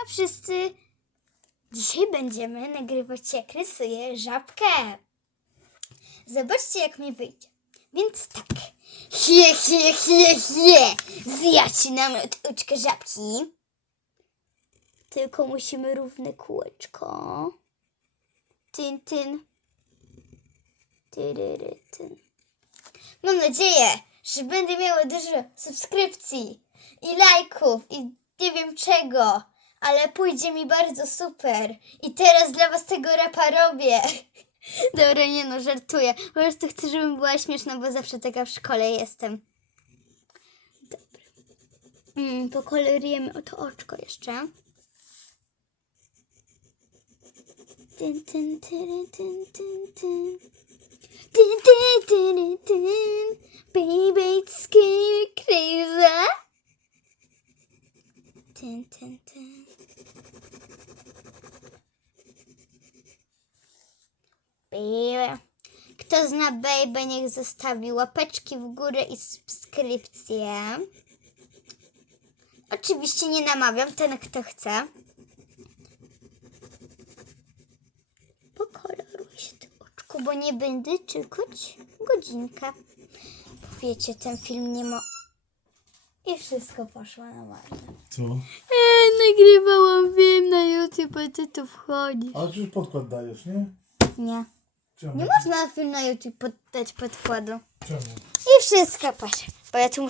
No wszyscy, dzisiaj będziemy nagrywać jak rysuję żabkę. Zobaczcie jak mi wyjdzie. Więc tak. Hie, hie, hie, hie. Zaczynamy od oczka żabki. Tylko musimy równe kółeczko. Tyn, tyn. Tyryry, tyn. Mam nadzieję, że będę miała dużo subskrypcji i lajków i nie wiem czego, ale pójdzie mi bardzo super. I teraz dla was tego rapa robię. Dobra, nie no, żartuję. Po prostu chcę, żebym była śmieszna, bo zawsze taka w szkole jestem. Dobra. Mm, pokolorujemy oto oczko jeszcze. Baby, it's Tyn, tyn, tyn. Baby. Kto zna Baby, niech zostawi łapeczki w górę i subskrypcję. Oczywiście nie namawiam, ten kto chce. Pokoloruj się to oczko, bo nie będę czekać godzinkę. Wiecie, ten film nie ma... I wszystko poszło na marne. Co? Eee, nagrywałam film na YouTube, a ty tu wchodzi. Ale już podkład dajesz, nie? Nie. Czemu? Nie można na film na YouTube poddać podkładu. Czemu? I wszystko poszło. Bo ja tu muszę